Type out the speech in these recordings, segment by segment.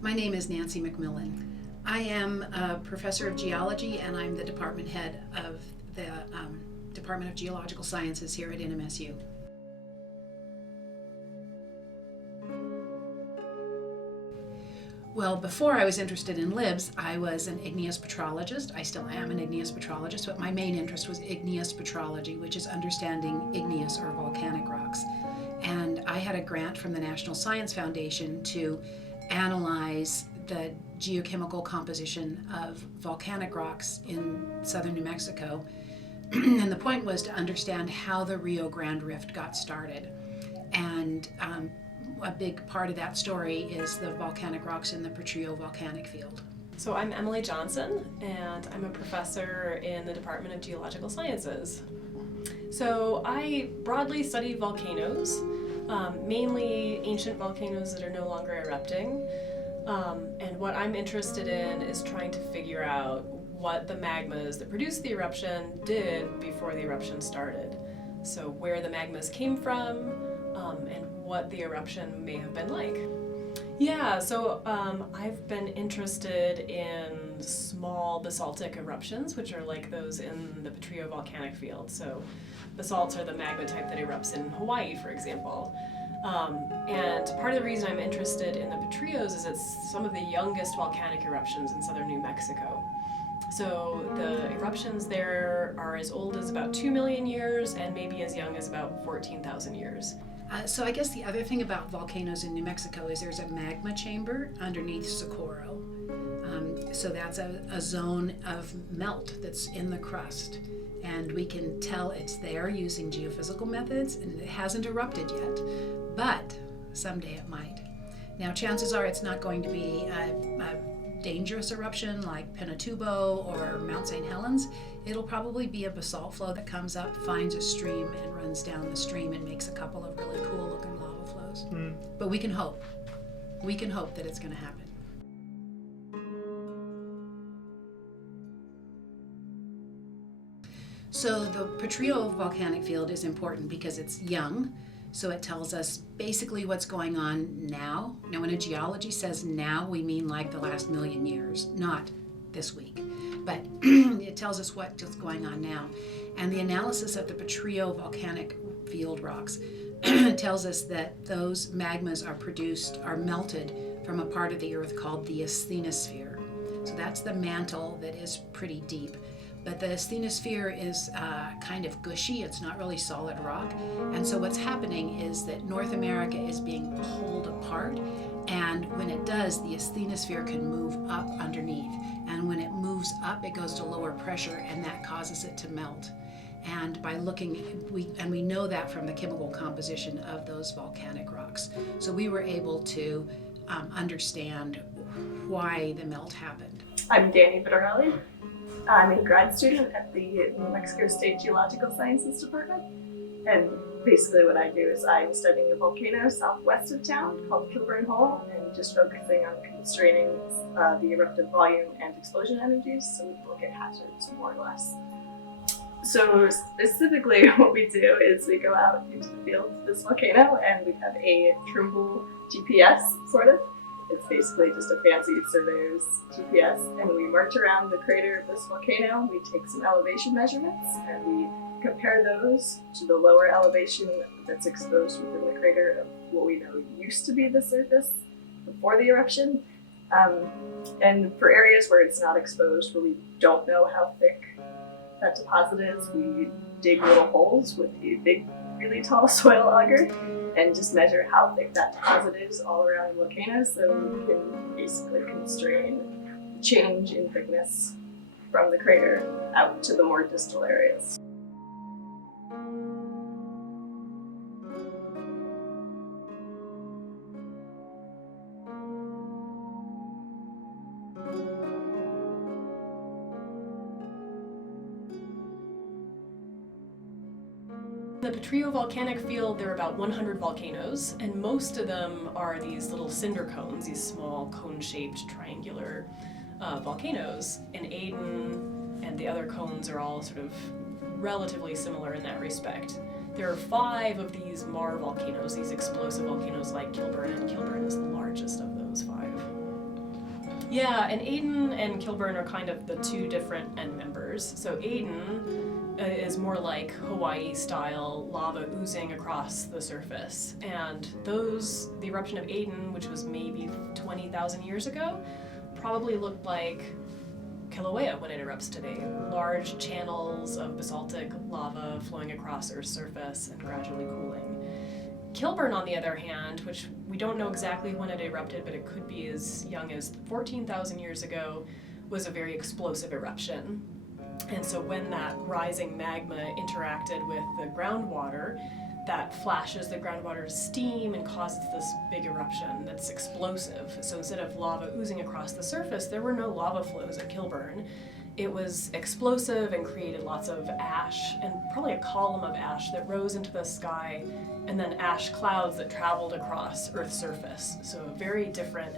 My name is Nancy McMillan. I am a professor of geology and I'm the department head of the Department of Geological Sciences here at NMSU. Well, before I was interested in LIBS, I was an igneous petrologist. I still am an igneous petrologist, but my main interest was igneous petrology, which is understanding igneous or volcanic rocks. And I had a grant from the National Science Foundation to analyze the geochemical composition of volcanic rocks in southern New Mexico. And the point was to understand how the Rio Grande Rift got started. And a big part of that story is the volcanic rocks in the Potrillo volcanic field. So I'm Emily Johnson, and I'm a professor in the Department of Geological Sciences. So I broadly study volcanoes, mainly ancient volcanoes that are no longer erupting. And what I'm interested in is trying to figure out what the magmas that produced the eruption did before the eruption started. So where the magmas came from, and what the eruption may have been like. Yeah, so I've been interested in small basaltic eruptions, which are like those in the Potrillo volcanic field. So basalts are the magma type that erupts in Hawaii, for example. And part of the reason I'm interested in the Potrillos is it's some of the youngest volcanic eruptions in southern New Mexico. So the eruptions there are as old as about 2 million years and maybe as young as about 14,000 years. So I guess the other thing about volcanoes in New Mexico is there's a magma chamber underneath Socorro. So that's a zone of melt that's in the crust. And we can tell it's there using geophysical methods, and it hasn't erupted yet, but someday it might. Now, chances are it's not going to be a dangerous eruption like Pinatubo or Mount St. Helens. It'll probably be a basalt flow that comes up, finds a stream, and runs down the stream and makes a couple of really cool looking lava flows. But we can hope. We can hope that it's going to happen. So the Potrillo volcanic field is important because it's young. So it tells us basically what's going on now. Now, when a geology says now, we mean like the last million years, not this week. But it tells us what's going on now. And the analysis of the Potrillo volcanic field rocks tells us that those magmas are melted from a part of the earth called the asthenosphere. So that's the mantle that is pretty deep. But the asthenosphere is kind of gushy. It's not really solid rock. And so what's happening is that North America is being pulled apart. And when it does, the asthenosphere can move up underneath. And when it moves up, it goes to lower pressure, and that causes it to melt. And by looking, we know that from the chemical composition of those volcanic rocks. So we were able to understand why the melt happened. I'm Danny Vitarelli. I'm a grad student at the New Mexico State Geological Sciences Department. And basically what I do is I'm studying a volcano southwest of town called Kilburn Hole and just focusing on constraining the eruptive volume and explosion energies so we can look at hazards more or less. So specifically what we do is we go out into the field of this volcano and we have a Trimble GPS, sort of. It's basically just a fancy surveyor's GPS, and we march around the crater of this volcano. We take some elevation measurements, and we compare those to the lower elevation that's exposed within the crater of what we know used to be the surface before the eruption. And for areas where it's not exposed, where we don't know how thick that deposit is, we dig little holes with a big, really tall soil auger and just measure how thick that deposit is all around the volcano so we can basically constrain change in thickness from the crater out to the more distal areas. In the Potrillo volcanic field, there are about 100 volcanoes, and most of them are these little cinder cones, these small cone-shaped triangular volcanoes. And Aden and the other cones are all sort of relatively similar in that respect. There are 5 of these Mar volcanoes, these explosive volcanoes like Kilburn, and Kilburn is the largest of those 5. Yeah, and Aden and Kilburn are kind of the two different end members. So Aden is more like Hawaii-style lava oozing across the surface. And the eruption of Aden, which was maybe 20,000 years ago, probably looked like Kilauea when it erupts today. Large channels of basaltic lava flowing across Earth's surface and gradually cooling. Kilburn, on the other hand, which we don't know exactly when it erupted, but it could be as young as 14,000 years ago, was a very explosive eruption. And so when that rising magma interacted with the groundwater, that flashes the groundwater's steam and causes this big eruption that's explosive. So instead of lava oozing across the surface, there were no lava flows at Kilburn. It was explosive and created lots of ash, and probably a column of ash that rose into the sky, and then ash clouds that traveled across Earth's surface. So a very different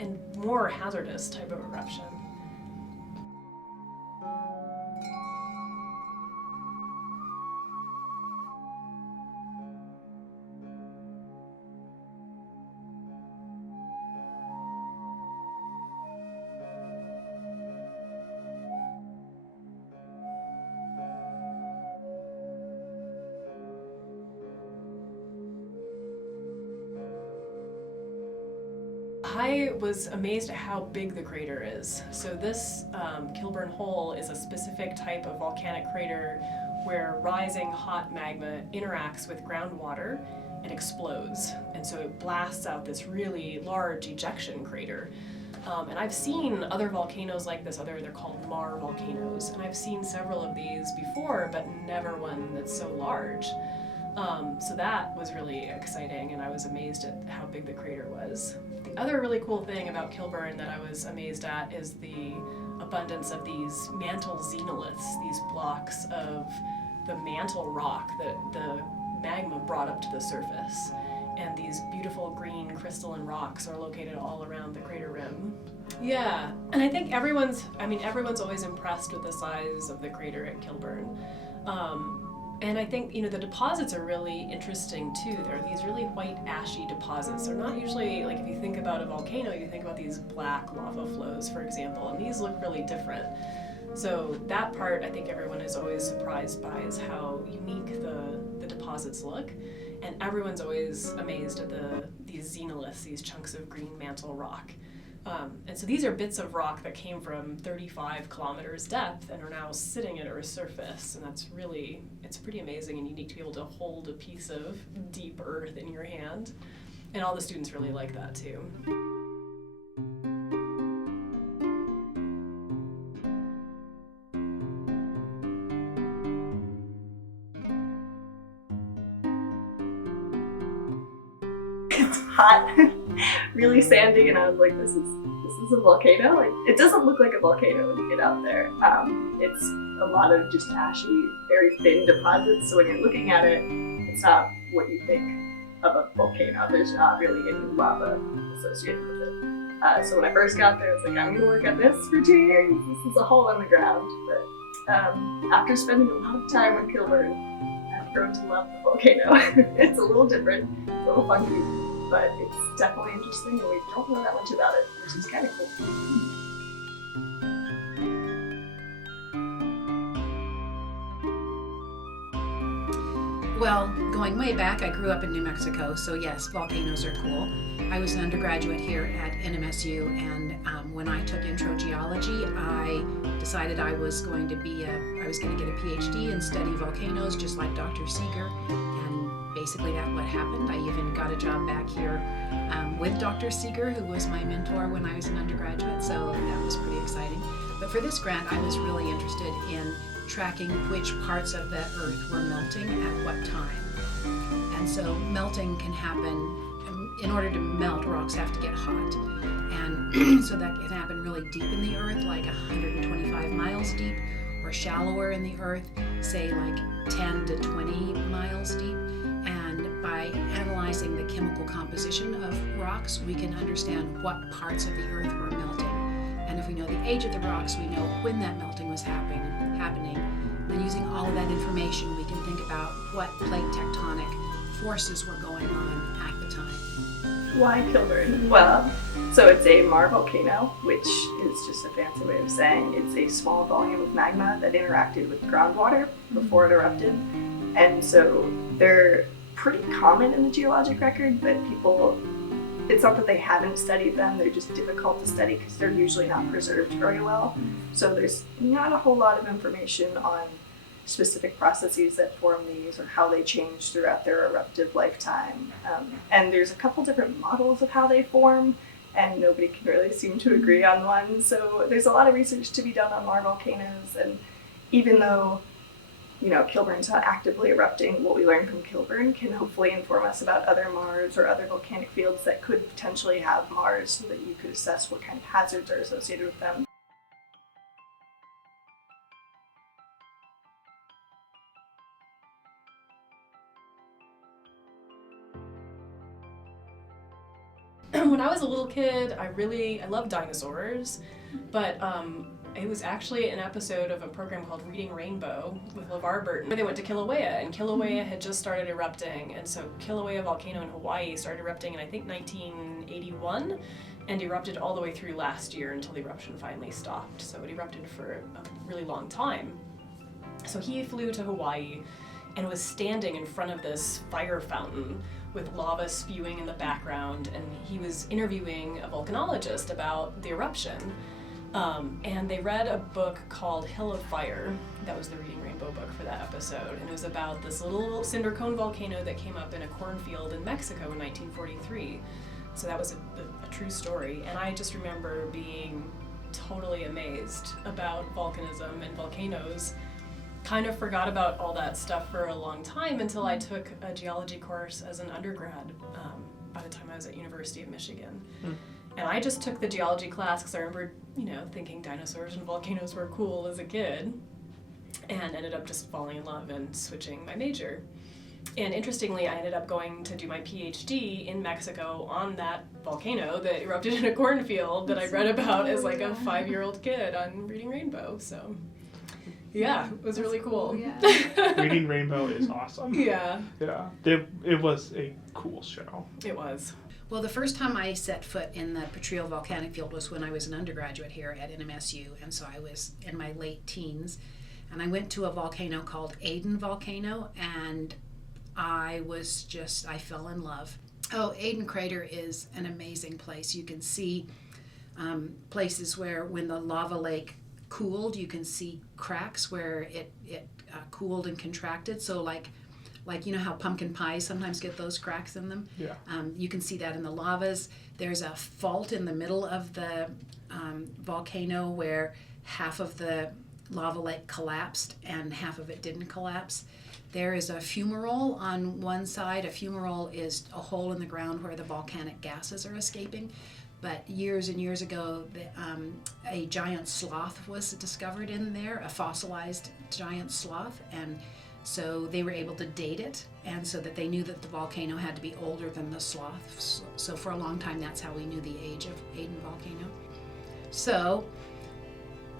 and more hazardous type of eruption. I was amazed at how big the crater is. So this Kilburn Hole is a specific type of volcanic crater where rising hot magma interacts with groundwater and explodes. And so it blasts out this really large ejection crater. And I've seen other volcanoes like this, they're called Mar volcanoes, and I've seen several of these before, but never one that's so large. So that was really exciting, and I was amazed at how big the crater was. The other really cool thing about Kilburn that I was amazed at is the abundance of these mantle xenoliths, these blocks of the mantle rock that the magma brought up to the surface. And these beautiful green crystalline rocks are located all around the crater rim. Yeah, and I think everyone's always impressed with the size of the crater at Kilburn. And I think, the deposits are really interesting too. They're these really white ashy deposits. They're not usually, like if you think about a volcano, you think about these black lava flows, for example, and these look really different. So that part I think everyone is always surprised by, is how unique the deposits look. And everyone's always amazed at these xenoliths, these chunks of green mantle rock. And so these are bits of rock that came from 35 kilometers depth and are now sitting at Earth's surface. And it's pretty amazing and unique to be able to hold a piece of deep earth in your hand. And all the students really like that too. It's hot, really sandy, and I was like, this is a volcano? Like, it doesn't look like a volcano when you get out there. It's a lot of just ashy, very thin deposits, so when you're looking at it, it's not what you think of a volcano. There's not really any lava associated with it. So when I first got there, I was like, I'm gonna work on this for 2 years. This is a hole in the ground. But after spending a lot of time with Kilburn, I've grown to love the volcano. It's a little different, it's a little funky, but it's definitely interesting, and we don't know that much about it, which is kind of cool. Well, going way back, I grew up in New Mexico, so yes, volcanoes are cool. I was an undergraduate here at NMSU, and when I took intro geology, I decided I was going to get a PhD and study volcanoes, just like Dr. Seeger, and basically that's what happened. I even got a job back here with Dr. Seeger, who was my mentor when I was an undergraduate, so that was pretty exciting. But for this grant, I was really interested in tracking which parts of the Earth were melting at what time. And so melting can happen. In order to melt, rocks have to get hot. And so that can happen really deep in the Earth, like 125 miles deep, or shallower in the Earth, say like 10 to 20 miles deep. And by analyzing the chemical composition of rocks, we can understand what parts of the Earth were melting. And if we know the age of the rocks, we know when that melting was happening. Then using all of that information, we can think about what plate tectonic forces were going on at the the time. Why Kilburn? Well, so it's a Mar volcano, which is just a fancy way of saying it's a small volume of magma that interacted with groundwater before it erupted. And so they're pretty common in the geologic record, but it's not that they haven't studied them, they're just difficult to study because they're usually not preserved very well. So there's not a whole lot of information on specific processes that form these or how they change throughout their eruptive lifetime. And there's a couple different models of how they form, and nobody can really seem to agree on one. So there's a lot of research to be done on Mar volcanoes, and even though Kilburn's not actively erupting, what we learn from Kilburn can hopefully inform us about other Mars or other volcanic fields that could potentially have Mars so that you could assess what kind of hazards are associated with them. When I was a little kid, I loved dinosaurs, but it was actually an episode of a program called Reading Rainbow with LeVar Burton, where they went to Kilauea, and Kilauea had just started erupting, and so Kilauea volcano in Hawaii started erupting in, I think, 1981, and erupted all the way through last year until the eruption finally stopped. So it erupted for a really long time. So he flew to Hawaii and was standing in front of this fire fountain with lava spewing in the background, and he was interviewing a volcanologist about the eruption. And they read a book called Hill of Fire. That was the Reading Rainbow book for that episode, and it was about this little cinder cone volcano that came up in a cornfield in Mexico in 1943. So that was a true story, and I just remember being totally amazed about volcanism and volcanoes. Kind of forgot about all that stuff for a long time until I took a geology course as an undergrad by the time I was at University of Michigan. And I just took the geology class because I remember, thinking dinosaurs and volcanoes were cool as a kid, and ended up just falling in love and switching my major. And interestingly, I ended up going to do my PhD in Mexico on that volcano that erupted in a cornfield that I read about as like a 5-year-old kid on Reading Rainbow. So yeah, it was really cool. Yeah. Reading Rainbow is awesome. Yeah. Yeah. It was a cool show. It was. Well, the first time I set foot in the Petrillo volcanic field was when I was an undergraduate here at NMSU, and so I was in my late teens, and I went to a volcano called Aden Volcano, and I fell in love. Oh, Aden Crater is an amazing place. You can see places where when the lava lake cooled, you can see cracks where it cooled and contracted. So like how pumpkin pies sometimes get those cracks in them. Yeah. You can see that in the lavas. There's a fault in the middle of the volcano where half of the lava lake collapsed and half of it didn't collapse. There is a fumarole on one side. A fumarole is a hole in the ground where the volcanic gases are escaping. But years and years ago, a giant sloth was discovered in there, a fossilized giant sloth, and so they were able to date it, and so that they knew that the volcano had to be older than the sloth. So for a long time, that's how we knew the age of Aden Volcano. So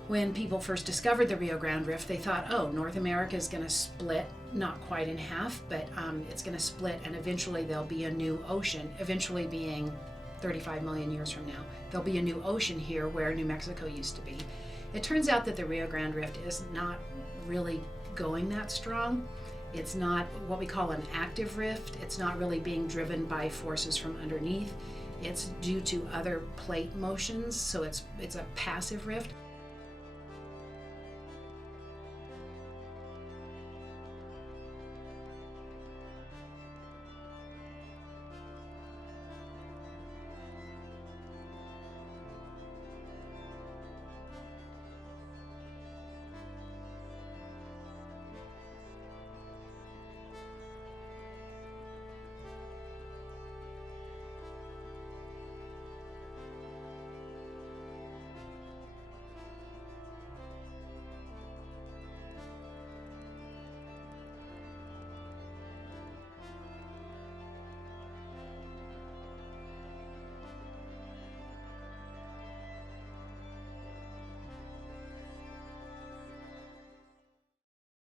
when people first discovered the Rio Grande Rift, they thought, oh, North America is going to split, not quite in half, but it's going to split, and eventually there'll be a new ocean, eventually being 35 million years from now. There'll be a new ocean here where New Mexico used to be. It turns out that the Rio Grande Rift is not really going that strong. It's not what we call an active rift. It's not really being driven by forces from underneath. It's due to other plate motions, so it's a passive rift.